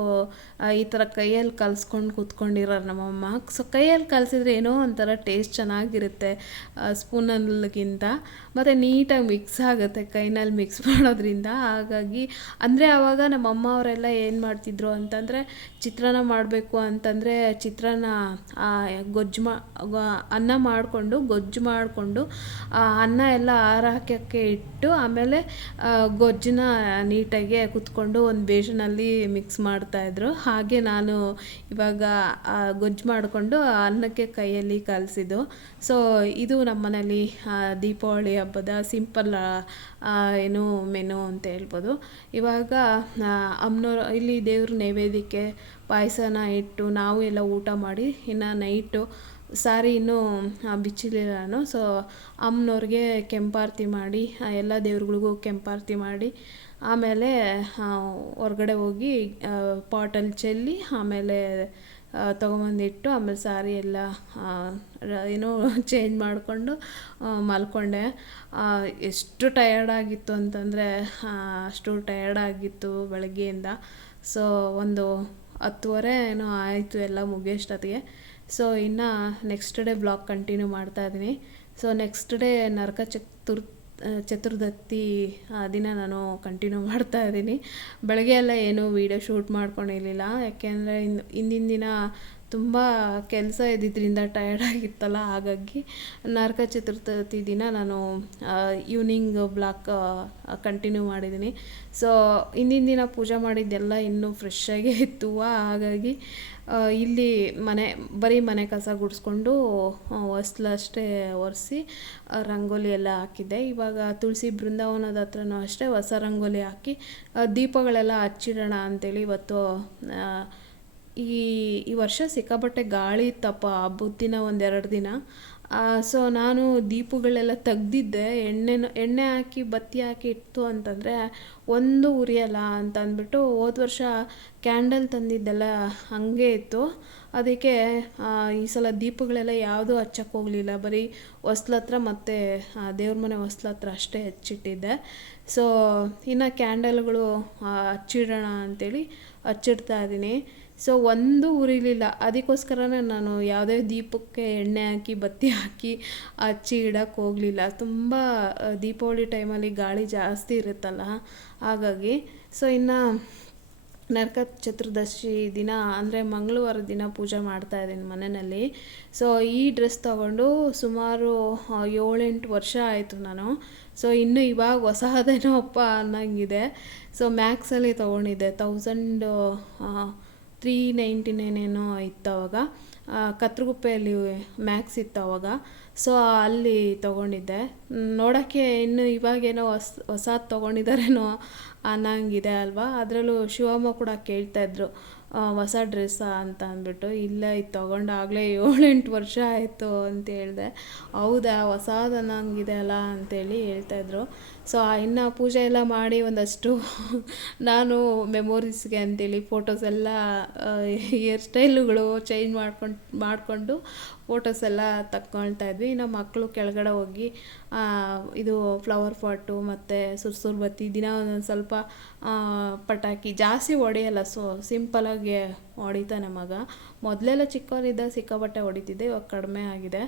ಈ ಥರ ಕೈಯಲ್ಲಿ ಕಲಿಸ್ಕೊಂಡು ಕೂತ್ಕೊಂಡಿರೋರು ನಮ್ಮಮ್ಮ. ಸೊ ಕೈಯಲ್ಲಿ ಕಲಿಸಿದ್ರೆ ಏನೋ ಒಂಥರ ಟೇಸ್ಟ್ ಚೆನ್ನಾಗಿರುತ್ತೆ ಸ್ಪೂನಲ್ಲಿಗಿಂತ, ಮತ್ತು ನೀಟಾಗಿ ಮಿಕ್ಸ್ ಆಗುತ್ತೆ ಕೈನಲ್ಲಿ ಮಿಕ್ಸ್ ಮಾಡೋದ್ರಿಂದ. ಹಾಗಾಗಿ ಅಂದರೆ ಆವಾಗ ನಮ್ಮಮ್ಮ ಅವರೆಲ್ಲ ಏನು ಮಾಡ್ತಿದ್ರು ಅಂತಂದರೆ ಚಿತ್ರಾನ್ನ ಮಾಡಬೇಕು ಅಂತಂದರೆ ಚಿತ್ರಾನ್ನ ಗೊಜ್ಜು ಅನ್ನ ಮಾಡಿಕೊಂಡು ಗೊಜ್ಜು ಮಾಡಿಕೊಂಡು ಅನ್ನ ಎಲ್ಲ ಹಾಕೋಕ್ಕೆ ಇಟ್ಟು ಆಮೇಲೆ ಗೊಜ್ಜನ್ನ ನೀಟಾಗಿ ಕುತ್ಕೊಂಡು ಒಂದು ಬೇಷನಲ್ಲಿ ಮಿಕ್ಸ್ ಮಾಡ್ತಾಯಿದ್ರು. ಹಾಗೆ ನಾನು ಇವಾಗ ಗೊಜ್ಜು ಮಾಡಿಕೊಂಡು ಅನ್ನಕ್ಕೆ ಕೈಯಲ್ಲಿ ಕಲಸಿದ್ದು. ಸೊ ಇದು ನಮ್ಮ ಮನೇಲಿ ದೀಪಾವಳಿ ಹಬ್ಬದ ಸಿಂಪಲ್ ಏನು ಮೆನು ಅಂತ ಹೇಳ್ಬೋದು. ಇವಾಗ ಅಮ್ಮನವ್ರು ಇಲ್ಲಿ ದೇವ್ರ ನೈವೇದ್ಯಕ್ಕೆ ಪಾಯಸನ ಇಟ್ಟು ನಾವು ಎಲ್ಲ ಊಟ ಮಾಡಿ ಇನ್ನು ನೈಟು ಸಾರಿ ಇನ್ನೂ ಬಿಚ್ಚಿರಲಿಲ್ಲ ನಾನು. ಸೊ ಅಮ್ಮನವ್ರಿಗೆ ಕೆಂಪಾರತಿ ಮಾಡಿ ಎಲ್ಲ ದೇವ್ರುಗಳಿಗೂ ಕೆಂಪಾರತಿ ಮಾಡಿ ಆಮೇಲೆ ಹೊರ್ಗಡೆ ಹೋಗಿ ಪಾಟಲ್ಲಿ ಚೆಲ್ಲಿ ಆಮೇಲೆ ತೊಗೊಂಬಂದಿಟ್ಟು ಆಮೇಲೆ ಸಾರಿ ಎಲ್ಲ ಏನೋ ಚೇಂಜ್ ಮಾಡಿಕೊಂಡು ಮಲ್ಕೊಂಡೆ. ಎಷ್ಟು ಟಯರ್ಡ್ ಆಗಿತ್ತು ಅಂತಂದರೆ ಅಷ್ಟು ಟಯರ್ಡ್ ಆಗಿತ್ತು ಬೆಳಗ್ಗೆಯಿಂದ. ಸೊ ಒಂದು 10:30 ಏನೋ ಆಯಿತು ಎಲ್ಲ ಮುಗಿಯೋಷ್ಟೊತ್ತಿಗೆ. ಸೊ ಇನ್ನು ನೆಕ್ಸ್ಟ್ ಡೇ ಬ್ಲಾಗ್ ಕಂಟಿನ್ಯೂ ಮಾಡ್ತಾಯಿದ್ದೀನಿ. So next day Naraka Chaturdashi ದಿನ ನಾನು ಕಂಟಿನ್ಯೂ ಮಾಡ್ತಾಯಿದ್ದೀನಿ. ಬೆಳಗ್ಗೆ ಎಲ್ಲ ಏನೂ ವೀಡಿಯೋ ಶೂಟ್ ಮಾಡ್ಕೊಂಡಿರಲಿಲ್ಲ, ಯಾಕೆಂದರೆ ಹಿಂದಿನ ದಿನ ತುಂಬ ಕೆಲಸ ಇದ್ದಿದ್ದರಿಂದ ಟಯರ್ಡ್ ಆಗಿತ್ತಲ್ಲ. ಹಾಗಾಗಿ ನರಕ ಚತುರ್ದಶಿ ದಿನ ನಾನು ಈವ್ನಿಂಗ್ ಬ್ಲಾಗ್ ಕಂಟಿನ್ಯೂ ಮಾಡಿದ್ದೀನಿ. ಸೊ ಹಿಂದಿನ ದಿನ ಪೂಜೆ ಮಾಡಿದ್ದೆಲ್ಲ ಇನ್ನೂ ಫ್ರೆಶ್ಶಾಗೇ ಇತ್ತು. ಹಾಗಾಗಿ ಇಲ್ಲಿ ಬರೀ ಮನೆ ಕಸ ಗುಡಿಸ್ಕೊಂಡು ಹೊಸ್ಲಷ್ಟೇ ಒರೆಸಿ ರಂಗೋಲಿ ಎಲ್ಲ ಹಾಕಿದ್ದೆ. ಇವಾಗ ತುಳಸಿ ಬೃಂದಾವನದ ಹತ್ರನೂ ಅಷ್ಟೇ ಹೊಸ ರಂಗೋಲಿ ಹಾಕಿ ದೀಪಗಳೆಲ್ಲ ಹಚ್ಚಿಡೋಣ ಅಂಥೇಳಿ ಇವತ್ತು ಈ ವರ್ಷ ಸಿಕ್ಕಾಪಟ್ಟೆ ಗಾಳಿ ಇತ್ತಪ್ಪ ಹಬ್ಬದ ದಿನ 1-2 ದಿನ. ಸೊ ನಾನು ದೀಪಗಳೆಲ್ಲ ತೆಗ್ದಿದ್ದೆ. ಎಣ್ಣೆ ಹಾಕಿ ಬತ್ತಿ ಹಾಕಿ ಇಟ್ಟು ಅಂತಂದರೆ ಒಂದು ಉರಿಯಲ್ಲ ಅಂತ ಅಂದ್ಬಿಟ್ಟು ಹೋದ ವರ್ಷ ಕ್ಯಾಂಡಲ್ ತಂದಿದ್ದೆಲ್ಲ ಹಾಗೆ ಇತ್ತು. ಅದಕ್ಕೆ ಈ ಸಲ ದೀಪಗಳೆಲ್ಲ ಯಾವುದೂ ಹಚ್ಚಕ್ಕೆ ಹೋಗಲಿಲ್ಲ, ಬರೀ ಹೊಸ್ಲ ಹತ್ರ ಮತ್ತು ದೇವ್ರ ಮನೆ ಹೊಸ್ಲ ಹತ್ರ ಅಷ್ಟೇ ಹಚ್ಚಿಟ್ಟಿದ್ದೆ. ಸೊ ಇನ್ನು ಕ್ಯಾಂಡಲ್ಗಳು ಹಚ್ಚಿಡೋಣ ಅಂಥೇಳಿ ಹಚ್ಚಿಡ್ತಾ ಇದ್ದೀನಿ. ಸೊ ಒಂದು ಉರಿಲಿಲ್ಲ, ಅದಕ್ಕೋಸ್ಕರನೇ ನಾನು ಯಾವುದೇ ದೀಪಕ್ಕೆ ಎಣ್ಣೆ ಹಾಕಿ ಬತ್ತಿ ಹಾಕಿ ಹಚ್ಚಿ ಇಡಕ್ಕೆ ಹೋಗಲಿಲ್ಲ. ತುಂಬ ದೀಪಾವಳಿ ಟೈಮಲ್ಲಿ ಗಾಳಿ ಜಾಸ್ತಿ ಇರುತ್ತಲ್ಲ ಹಾಗಾಗಿ. ಸೊ ಇನ್ನು ನರಕ ಚತುರ್ದಶಿ ದಿನ ಅಂದರೆ ಮಂಗಳವಾರ ದಿನ ಪೂಜೆ ಮಾಡ್ತಾಯಿದ್ದೀನಿ ಮನೆಯಲ್ಲಿ. ಸೊ ಈ ಡ್ರೆಸ್ ತೊಗೊಂಡು ಸುಮಾರು 7-8 ವರ್ಷ ಆಯಿತು ನಾನು. ಸೊ ಇನ್ನು ಇವಾಗ ಹೊಸದೇನೋ ಅಪ್ಪ ಅನ್ನಂಗಿದೆ. ಸೊ ಮ್ಯಾಕ್ಸಲ್ಲಿ ತೊಗೊಂಡಿದ್ದೆ, 1399 ಏನೋ ಇತ್ತು ಅವಾಗ. ಕತ್ರಗುಪ್ಪೆಯಲ್ಲಿ ಮ್ಯಾಕ್ಸ್ ಇತ್ತು ಅವಾಗ. ಸೊ ಅಲ್ಲಿ ತೊಗೊಂಡಿದ್ದೆ. ನೋಡೋಕ್ಕೆ ಇನ್ನು ಇವಾಗೇನೋ ಹೊಸದು ತೊಗೊಂಡಿದ್ದಾರೇನೋ ಅನ್ನಂಗಿದೆ ಅಲ್ವಾ. ಅದರಲ್ಲೂ ಶಿವಮ್ಮ ಕೂಡ ಕೇಳ್ತಾಯಿದ್ರು ಹೊಸ ಡ್ರೆಸ್ಸಾ ಅಂತ ಅಂದ್ಬಿಟ್ಟು. ಇಲ್ಲ ಇದು ತೊಗೊಂಡಾಗಲೇ 7-8 ವರ್ಷ ಆಯಿತು ಅಂತ ಹೇಳಿದೆ. ಹೌದಾ, ಹೊಸದು ಅನ್ನಂಗಿದೆ ಅಲ್ಲ ಅಂತೇಳಿ ಹೇಳ್ತಾಯಿದ್ರು. ಸೊ ಇನ್ನು ಪೂಜೆ ಎಲ್ಲ ಮಾಡಿ ಒಂದಷ್ಟು ನಾನು ಮೆಮೊರೀಸ್ಗೆ ಅಂತೇಳಿ ಫೋಟೋಸ್ ಎಲ್ಲ ಹೇರ್ ಸ್ಟೈಲುಗಳು ಚೇಂಜ್ ಮಾಡಿಕೊಂಡು ಫೋಟೋಸ್ ಎಲ್ಲ ತಗೊಳ್ತಾ ಇದ್ವಿ. ಇನ್ನು ಮಕ್ಕಳು ಕೆಳಗಡೆ ಹೋಗಿ ಇದು ಫ್ಲವರ್ ಪಾಟು ಮತ್ತು ಸುರ್ಸುರು ಬತ್ತಿ ದಿನ ಒಂದೊಂದು ಸ್ವಲ್ಪ ಪಟಾಕಿ ಜಾಸ್ತಿ ಹೊಡೆಯಲ್ಲ. ಸೊ ಸಿಂಪಲಾಗಿ ಹೊಡಿತಾನೆ ಮಗ. ಮೊದಲೆಲ್ಲ ಚಿಕ್ಕವನಿದ್ದ ಸಿಕ್ಕಾಪಟ್ಟೆ ಹೊಡಿತಿದ್ದೆ, ಇವಾಗ ಕಡಿಮೆ ಆಗಿದೆ.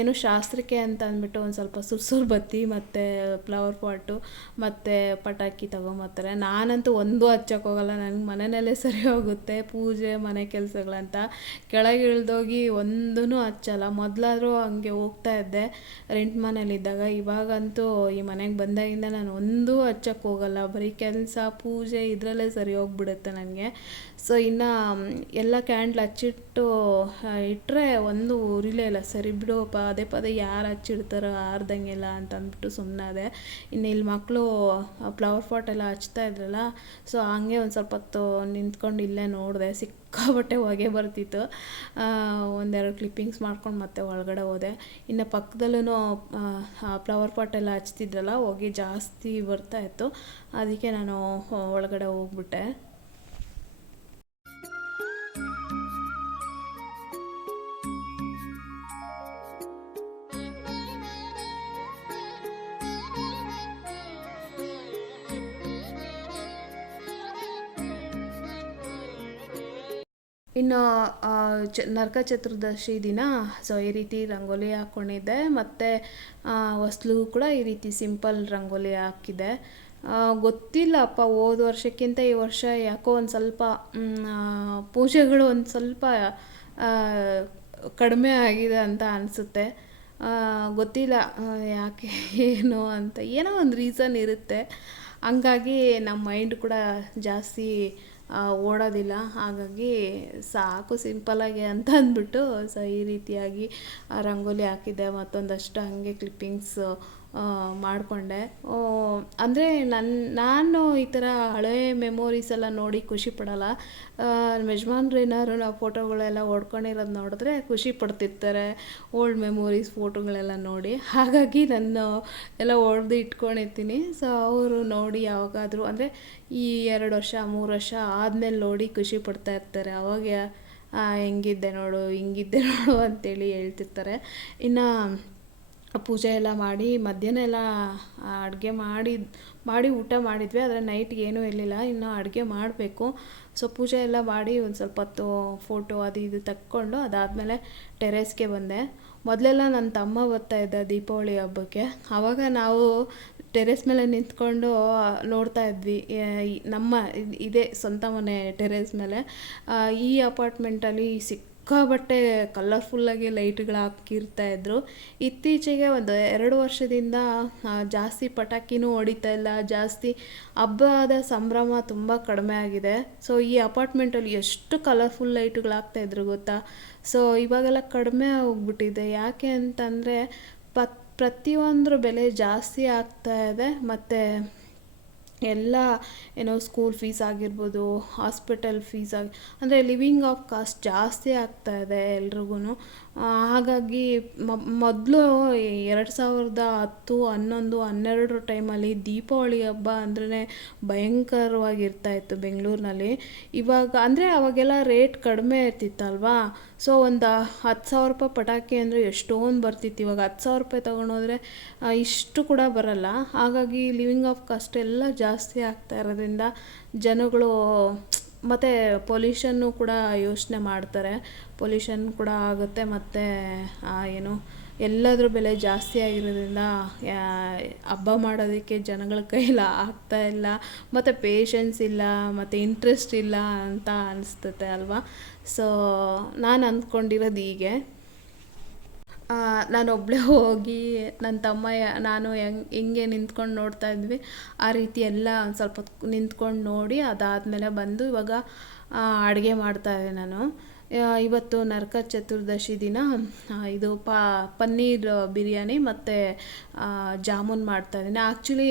ಏನು ಶಾಸ್ತ್ರಕ್ಕೆ ಅಂತ ಅಂದ್ಬಿಟ್ಟು ಒಂದು ಸ್ವಲ್ಪ ಸುರ್ಸುರು ಬತ್ತಿ ಮತ್ತು ಫ್ಲವರ್ ಫ್ಲವರ್ ಪಾಟು ಮತ್ತು ಪಟಾಕಿ ತೊಗೊಂಬರ್ತಾರೆ. ನಾನಂತೂ ಒಂದೂ ಹಚ್ಚೋಕೆ ಹೋಗಲ್ಲ, ನನಗೆ ಮನೆಯಲ್ಲೇ ಸರಿ ಹೋಗುತ್ತೆ ಪೂಜೆ ಮನೆ ಕೆಲಸಗಳಂತ. ಕೆಳಗೆ ಇಳ್ದೋಗಿ ಒಂದೂ ಹಚ್ಚಲ್ಲ. ಮೊದಲಾದರೂ ಹಂಗೆ ಹೋಗ್ತಾ ಇದ್ದೆ ರೆಂಟ್ ಮನೇಲಿದ್ದಾಗ. ಇವಾಗಂತೂ ಈ ಮನೆಗೆ ಬಂದಾಗಿಂದ ನಾನು ಒಂದೂ ಹಚ್ಚೋಕೆ ಹೋಗಲ್ಲ, ಬರೀ ಕೆಲಸ ಪೂಜೆ ಇದರಲ್ಲೇ ಸರಿ ಹೋಗ್ಬಿಡುತ್ತೆ ನನಗೆ. ಸೊ ಇನ್ನು ಎಲ್ಲ ಕ್ಯಾಂಡ್ಲ್ ಹಚ್ಚಿಟ್ಟು ಇಟ್ಟರೆ ಒಂದು ಉರಿಲೇ ಇಲ್ಲ. ಸರಿ ಬಿಡು, ಪದೇ ಪದೇ ಯಾರು ಹಚ್ಚಿಡ್ತಾರೋ ಆರ್ದಂಗೆಲ್ಲ ಅಂತ ಅಂದ್ಬಿಟ್ಟು ಸುಮ್ಮನಾದೆ. ಇನ್ನು ಇಲ್ಲಿ ಮಕ್ಕಳು ಫ್ಲವರ್ ಪಾಟ್ ಎಲ್ಲ ಹಚ್ತಾ ಇದ್ರಲ್ಲ, ಸೊ ಹಂಗೆ ಒಂದು ಸ್ವಲ್ಪ ಹೊತ್ತು ನಿಂತ್ಕೊಂಡು ಇಲ್ಲೇ ನೋಡಿದೆ. ಸಿಕ್ಕಾಬಟ್ಟೆ ಹೊಗೆ ಬರ್ತಿತ್ತು. ಒಂದೆರಡು ಕ್ಲಿಪ್ಪಿಂಗ್ಸ್ ಮಾಡ್ಕೊಂಡು ಮತ್ತೆ ಒಳಗಡೆ ಹೋದೆ. ಇನ್ನು ಪಕ್ಕದಲ್ಲೂ ಫ್ಲವರ್ ಪಾಟ್ ಎಲ್ಲ ಹಚ್ತಿದ್ರಲ್ಲ, ಹೊಗೆ ಜಾಸ್ತಿ ಬರ್ತಾಯಿತ್ತು. ಅದಕ್ಕೆ ನಾನು ಒಳಗಡೆ ಹೋಗ್ಬಿಟ್ಟೆ. ಇನ್ನು ನರಕ ಚತುರ್ದಶಿ ದಿನ ಸೊ ಈ ರೀತಿ ರಂಗೋಲಿ ಹಾಕ್ಕೊಂಡಿದ್ದೆ. ಮತ್ತು ಹೊಸ್ಲು ಕೂಡ ಈ ರೀತಿ ಸಿಂಪಲ್ ರಂಗೋಲಿ ಹಾಕಿದೆ. ಗೊತ್ತಿಲ್ಲಪ್ಪ, ಹೋದ ವರ್ಷಕ್ಕಿಂತ ಈ ವರ್ಷ ಯಾಕೋ ಒಂದು ಸ್ವಲ್ಪ ಪೂಜೆಗಳು ಒಂದು ಸ್ವಲ್ಪ ಕಡಿಮೆ ಆಗಿದೆ ಅಂತ ಅನಿಸುತ್ತೆ. ಗೊತ್ತಿಲ್ಲ ಯಾಕೆ ಏನು ಅಂತ, ಏನೋ ಒಂದು ರೀಸನ್ ಇರುತ್ತೆ. ಹಂಗಾಗಿ ನಮ್ಮ ಮೈಂಡ್ ಕೂಡ ಜಾಸ್ತಿ ಓಡೋದಿಲ್ಲ. ಹಾಗಾಗಿ ಸಾಕು ಸಿಂಪಲ್ಲಾಗಿ ಅಂತ ಅಂದ್ಬಿಟ್ಟು ಸೊ ಈ ರೀತಿಯಾಗಿ ರಂಗೋಲಿ ಹಾಕಿದ್ದೆ. ಮತ್ತೊಂದಷ್ಟು ಹಾಗೆ ಕ್ಲಿಪ್ಪಿಂಗ್ಸ್ ಮಾಡಿಕೊಂಡೆ. ಅಂದರೆ ನಾನು ಈ ಥರ ಹಳೆ ಮೆಮೊರೀಸ್ ಎಲ್ಲ ನೋಡಿ ಖುಷಿ ಪಡಲ್ಲ. ನಮ್ಮ ಯಜಮಾನ್ರು ಏನಾದ್ರು ನಾವು ಫೋಟೋಗಳೆಲ್ಲ ಹೊಡ್ಕೊಂಡಿರೋದು ನೋಡಿದ್ರೆ ಖುಷಿ ಪಡ್ತಿರ್ತಾರೆ, ಓಲ್ಡ್ ಮೆಮೊರೀಸ್ ಫೋಟೋಗಳೆಲ್ಲ ನೋಡಿ. ಹಾಗಾಗಿ ನಾನು ಎಲ್ಲ ಹೊಡೆದು ಇಟ್ಕೊಂಡಿರ್ತೀನಿ. ಸೊ ಅವರು ನೋಡಿ ಯಾವಾಗಾದರೂ ಅಂದರೆ ಈ 2 ವರ್ಷ 3 ವರ್ಷ ಆದಮೇಲೆ ನೋಡಿ ಖುಷಿ ಪಡ್ತಾ ಇರ್ತಾರೆ. ಅವಾಗ ಹೆಂಗಿದ್ದೆ ನೋಡು ಹಿಂಗಿದ್ದೆ ನೋಡು ಅಂತೇಳಿ ಹೇಳ್ತಿರ್ತಾರೆ. ಇನ್ನು ಪೂಜೆ ಎಲ್ಲ ಮಾಡಿ ಮಧ್ಯಾಹ್ನ ಎಲ್ಲ ಅಡುಗೆ ಮಾಡಿ ಊಟ ಮಾಡಿದ್ವಿ. ಆದರೆ ನೈಟ್ಗೆ ಏನೂ ಇರಲಿಲ್ಲ, ಇನ್ನು ಅಡುಗೆ ಮಾಡಬೇಕು. ಸೊ ಪೂಜೆ ಎಲ್ಲ ಮಾಡಿ ಒಂದು ಸ್ವಲ್ಪ ಹೊತ್ತು ಫೋಟೋ ಅದು ಇದು ತಕ್ಕೊಂಡು ಅದಾದಮೇಲೆ ಟೆರೇಸ್ಗೆ ಬಂದೆ. ಮೊದಲೆಲ್ಲ ನನ್ನ ತಮ್ಮ ಬರ್ತಾಯಿದ್ದ ದೀಪಾವಳಿ ಹಬ್ಬಕ್ಕೆ. ಆವಾಗ ನಾವು ಟೆರೇಸ್ ಮೇಲೆ ನಿಂತ್ಕೊಂಡು ನೋಡ್ತಾ ಇದ್ವಿ. ನಮ್ಮ ಇದೇ ಸ್ವಂತ ಮನೆ ಟೆರೇಸ್ ಮೇಲೆ. ಈ ಅಪಾರ್ಟ್ಮೆಂಟಲ್ಲಿ ಸಿಕ್ಕಾಬಟ್ಟೆ ಕಲರ್ಫುಲ್ಲಾಗಿ ಲೈಟ್ಗಳು ಹಾಕಿರ್ತಾಯಿದ್ರು. ಇತ್ತೀಚೆಗೆ ಒಂದು 2 ವರ್ಷದಿಂದ ಜಾಸ್ತಿ ಪಟಾಕಿನೂ ಹೊಡಿತಾ ಇಲ್ಲ, ಜಾಸ್ತಿ ಹಬ್ಬದ ಸಂಭ್ರಮ ತುಂಬ ಕಡಿಮೆ ಆಗಿದೆ. ಸೊ ಈ ಅಪಾರ್ಟ್ಮೆಂಟಲ್ಲಿ ಎಷ್ಟು ಕಲರ್ಫುಲ್ ಲೈಟ್ಗಳು ಹಾಕ್ತಾಯಿದ್ರು ಗೊತ್ತಾ. ಸೊ ಇವಾಗೆಲ್ಲ ಕಡಿಮೆ ಹೋಗ್ಬಿಟ್ಟಿದೆ. ಯಾಕೆ ಅಂತಂದರೆ ಪ್ರತಿಯೊಂದ್ರ ಬೆಲೆ ಜಾಸ್ತಿ ಆಗ್ತಾ ಇದೆ. ಮತ್ತು ಎಲ್ಲ ಏನೋ ಸ್ಕೂಲ್ ಫೀಸ್ ಆಗಿರ್ಬೋದು, ಹಾಸ್ಪಿಟಲ್ ಫೀಸ್ ಅಂದರೆ ಲಿವಿಂಗ್ ಆಫ್ ಕಾಸ್ಟ್ ಜಾಸ್ತಿ ಆಗ್ತಾ ಇದೆ ಎಲ್ರಿಗೂ. ಹಾಗಾಗಿ ಮೊದಲು 2010, 11, 12 ಟೈಮಲ್ಲಿ ದೀಪಾವಳಿ ಹಬ್ಬ ಅಂದ್ರೆ ಭಯಂಕರವಾಗಿರ್ತಾಯಿತ್ತು ಬೆಂಗಳೂರಿನಲ್ಲಿ. ಇವಾಗ ಅಂದರೆ ಅವಾಗೆಲ್ಲ ರೇಟ್ ಕಡಿಮೆ ಇರ್ತಿತ್ತಲ್ವಾ. ಸೊ ಒಂದು 10,000 ರೂಪಾಯಿ ಪಟಾಕಿ ಅಂದರೆ ಎಷ್ಟೊಂದು ಬರ್ತಿತ್ತು. ಇವಾಗ 10,000 ರೂಪಾಯಿ ತೊಗೊಂಡೋದ್ರೆ ಇಷ್ಟು ಕೂಡ ಬರಲ್ಲ. ಹಾಗಾಗಿ ಲಿವಿಂಗ್ ಆಫ್ ಕಾಸ್ಟ್ ಎಲ್ಲ ಜಾಸ್ತಿ ಆಗ್ತಾ ಇರೋದ್ರಿಂದ ಜನಗಳು ಮತ್ತು ಪೊಲ್ಯೂಷನ್ನು ಕೂಡ ಯೋಚನೆ ಮಾಡ್ತಾರೆ. ಪೊಲ್ಯೂಷನ್ ಕೂಡ ಆಗುತ್ತೆ. ಮತ್ತು ಏನು ಎಲ್ಲದ್ರ ಬೆಲೆ ಜಾಸ್ತಿ ಆಗಿರೋದ್ರಿಂದ ಹಬ್ಬ ಮಾಡೋದಕ್ಕೆ ಜನಗಳ ಕೈಲಿ ಆಗ್ತಾ ಇಲ್ಲ. ಮತ್ತು ಪೇಷನ್ಸ್ ಇಲ್ಲ, ಮತ್ತು ಇಂಟ್ರೆಸ್ಟ್ ಇಲ್ಲ ಅಂತ ಅನಿಸ್ತತೆ ಅಲ್ವಾ. ಸೊ ನಾನು ಅಂದ್ಕೊಂಡಿರೋದು ಹೀಗೆ. ನಾನೊಬ್ಬಳೇ ಹೋಗಿ ನನ್ನ ತಮ್ಮ ನಾನು ಹೆಂಗೆ ನಿಂತ್ಕೊಂಡು ನೋಡ್ತಾ ಇದ್ವಿ ಆ ರೀತಿ ಎಲ್ಲ ಒಂದು ಸ್ವಲ್ಪ ನಿಂತ್ಕೊಂಡು ನೋಡಿ ಅದಾದಮೇಲೆ ಬಂದು ಇವಾಗ ಅಡುಗೆ ಮಾಡ್ತಾಯಿದ್ದೆ ನಾನು. ಇವತ್ತು ನರಕ ಚತುರ್ದಶಿ ದಿನ ಇದು ಪನ್ನೀರ್ ಬಿರಿಯಾನಿ ಮತ್ತು ಜಾಮೂನ್ ಮಾಡ್ತಾಯಿದ್ದೀನಿ. ಆ್ಯಕ್ಚುಲಿ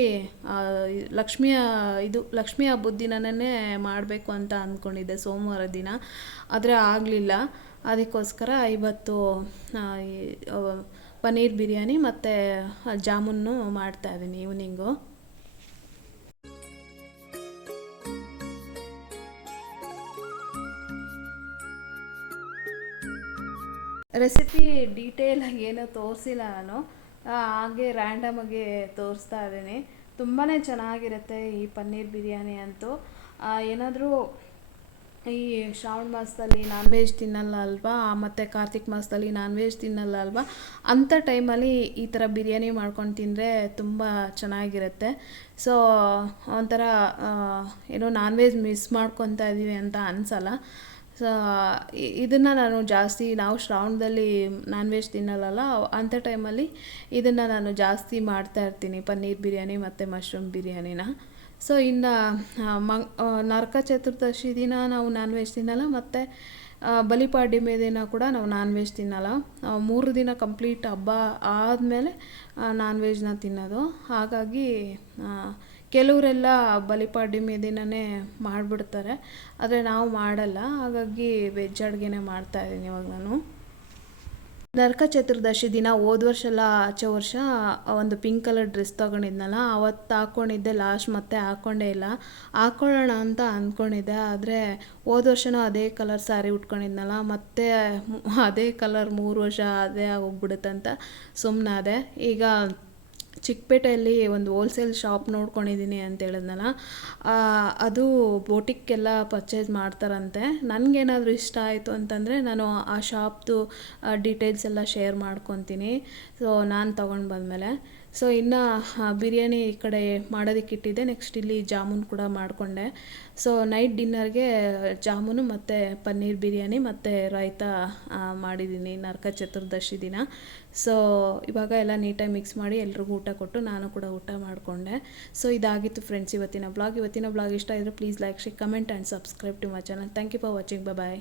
ಲಕ್ಷ್ಮೀ ಹಬ್ಬದ ದಿನನೇ ಮಾಡಬೇಕು ಅಂತ ಅಂದ್ಕೊಂಡಿದ್ದೆ ಸೋಮವಾರ ದಿನ, ಆದರೆ ಆಗಲಿಲ್ಲ. ಅದಕ್ಕೋಸ್ಕರ ಇವತ್ತು ಪನ್ನೀರ್ ಬಿರಿಯಾನಿ ಮತ್ತು ಜಾಮೂನು ಮಾಡ್ತಾಯಿದ್ದೀನಿ ಈವ್ನಿಂಗು. ರೆಸಿಪಿ ಡೀಟೇಲಾಗಿ ಏನೂ ತೋರಿಸಿಲ್ಲ ನಾನು, ಹಾಗೆ ರ್ಯಾಂಡಮಾಗಿ ತೋರಿಸ್ತಾ ಇದ್ದೀನಿ. ತುಂಬಾ ಚೆನ್ನಾಗಿರುತ್ತೆ ಈ ಪನ್ನೀರ್ ಬಿರಿಯಾನಿ ಅಂತೂ. ಏನಾದರೂ ಈ ಶ್ರಾವಣ ಮಾಸದಲ್ಲಿ ನಾನ್ ವೆಜ್ ತಿನ್ನಲ್ಲ ಅಲ್ವಾ, ಮತ್ತು ಕಾರ್ತಿಕ್ ಮಾಸದಲ್ಲಿ ನಾನ್ ವೆಜ್ ತಿನ್ನಲ್ಲ ಅಲ್ವಾ, ಅಂಥ ಟೈಮಲ್ಲಿ ಈ ಥರ ಬಿರಿಯಾನಿ ಮಾಡ್ಕೊಂಡು ತಿಂದರೆ ತುಂಬ ಚೆನ್ನಾಗಿರುತ್ತೆ. ಸೊ ಒಂಥರ ಏನೋ ನಾನ್ ವೆಜ್ ಮಿಸ್ ಮಾಡ್ಕೊತಾ ಇದ್ದೀವಿ ಅಂತ ಅನಿಸಲ್ಲ. ಸೊ ಇದನ್ನು ನಾನು ಜಾಸ್ತಿ, ನಾವು ಶ್ರಾವಣದಲ್ಲಿ ನಾನ್ ವೆಜ್ ತಿನ್ನಲ್ಲಲ್ಲ, ಅಂಥ ಟೈಮಲ್ಲಿ ಇದನ್ನು ನಾನು ಜಾಸ್ತಿ ಮಾಡ್ತಾಯಿರ್ತೀನಿ, ಪನ್ನೀರ್ ಬಿರಿಯಾನಿ ಮತ್ತು ಮಶ್ರೂಮ್ ಬಿರಿಯಾನಿನ. ಸೊ ಇನ್ನು ನರಕ ಚತುರ್ದಶಿ ದಿನ ನಾವು ನಾನ್ ವೆಜ್ ತಿನ್ನಲ್ಲ, ಮತ್ತು ಬಲಿಪಾಡ್ಯಮಿ ದಿನ ಕೂಡ ನಾವು ನಾನ್ ವೆಜ್ ತಿನ್ನಲ್ಲ. 3 ದಿನ ಕಂಪ್ಲೀಟ್ ಹಬ್ಬ ಆದಮೇಲೆ ನಾನ್ ವೆಜ್ನ ತಿನ್ನೋದು. ಹಾಗಾಗಿ ಕೆಲವರೆಲ್ಲ ಬಲಿಪಾಡ್ಯಮಿ ದಿನವೇ ಮಾಡಿಬಿಡ್ತಾರೆ, ಆದರೆ ನಾವು ಮಾಡಲ್ಲ. ಹಾಗಾಗಿ ವೆಜ್ ಅಡುಗೆನೇ ಮಾಡ್ತಾಯಿದ್ದೀನಿ ಇವಾಗ ನಾನು. ನರಕ ಚತುರ್ದಶಿ ದಿನ ಹೋದ ವರ್ಷ ಎಲ್ಲ ಆಚೆ ವರ್ಷ ಒಂದು ಪಿಂಕ್ ಕಲರ್ ಡ್ರೆಸ್ ತೊಗೊಂಡಿದ್ನಲ್ಲ, ಅವತ್ತು ಹಾಕ್ಕೊಂಡಿದ್ದೆ ಲಾಸ್ಟ್, ಮತ್ತೆ ಹಾಕ್ಕೊಂಡೇ ಇಲ್ಲ. ಹಾಕ್ಕೊಳ್ಳೋಣ ಅಂತ ಅಂದ್ಕೊಂಡಿದ್ದೆ, ಆದರೆ ಹೋದ ವರ್ಷವೂ ಅದೇ ಕಲರ್ ಸ್ಯಾರಿ ಉಟ್ಕೊಂಡಿದ್ನಲ್ಲ, ಮತ್ತೆ ಅದೇ ಕಲರ್ 3 ವರ್ಷ ಅದೇ ಆಗೋಗ್ಬಿಡುತ್ತಂತ ಸುಮ್ಮನಾದೆ. ಈಗ ಚಿಕ್ಕಪೇಟೆಯಲ್ಲಿ ಒಂದು ಹೋಲ್ಸೇಲ್ ಶಾಪ್ ನೋಡ್ಕೊಂಡಿದ್ದೀನಿ ಅಂತ ಹೇಳಿದ್ನಲ್ಲ, ಅದು ಬೋಟಿಕ್ಕೆಲ್ಲ ಪರ್ಚೇಸ್ ಮಾಡ್ತಾರಂತೆ. ನನಗೇನಾದರೂ ಇಷ್ಟ ಆಯಿತು ಅಂತಂದರೆ ನಾನು ಆ ಶಾಪ್ದು ಡೀಟೇಲ್ಸ್ ಎಲ್ಲ ಶೇರ್ ಮಾಡ್ಕೊತೀನಿ, ಸೊ ನಾನು ತೊಗೊಂಡು ಬಂದಮೇಲೆ. ಸೊ ಇನ್ನು ಬಿರಿಯಾನಿ ಈ ಕಡೆ ಮಾಡೋದಕ್ಕೆ ಇಟ್ಟಿದ್ದೆ, ನೆಕ್ಸ್ಟ್ ಇಲ್ಲಿ ಜಾಮೂನ್ ಕೂಡ ಮಾಡಿಕೊಂಡೆ. ಸೊ ನೈಟ್ ಡಿನ್ನರ್ಗೆ ಜಾಮೂನು ಮತ್ತು ಪನ್ನೀರ್ ಬಿರಿಯಾನಿ ಮತ್ತು ರಾಯ್ತ ಮಾಡಿದ್ದೀನಿ ನರಕ ಚತುರ್ದಶಿ ದಿನ. ಸೊ ಇವಾಗ ಎಲ್ಲ ನೀಟಾಗಿ ಮಿಕ್ಸ್ ಮಾಡಿ ಎಲ್ರಿಗೂ ಊಟ ಕೊಟ್ಟು ನಾನು ಕೂಡ ಊಟ ಮಾಡಿಕೊಂಡೆ. ಸೊ ಇದಾಗಿತ್ತು ಫ್ರೆಂಡ್ಸ್ ಇವತ್ತಿನ ಬ್ಲಾಗ್. ಇಷ್ಟ ಇದ್ದರೆ please like, share, comment and subscribe to my channel. Thank you for watching. Bye.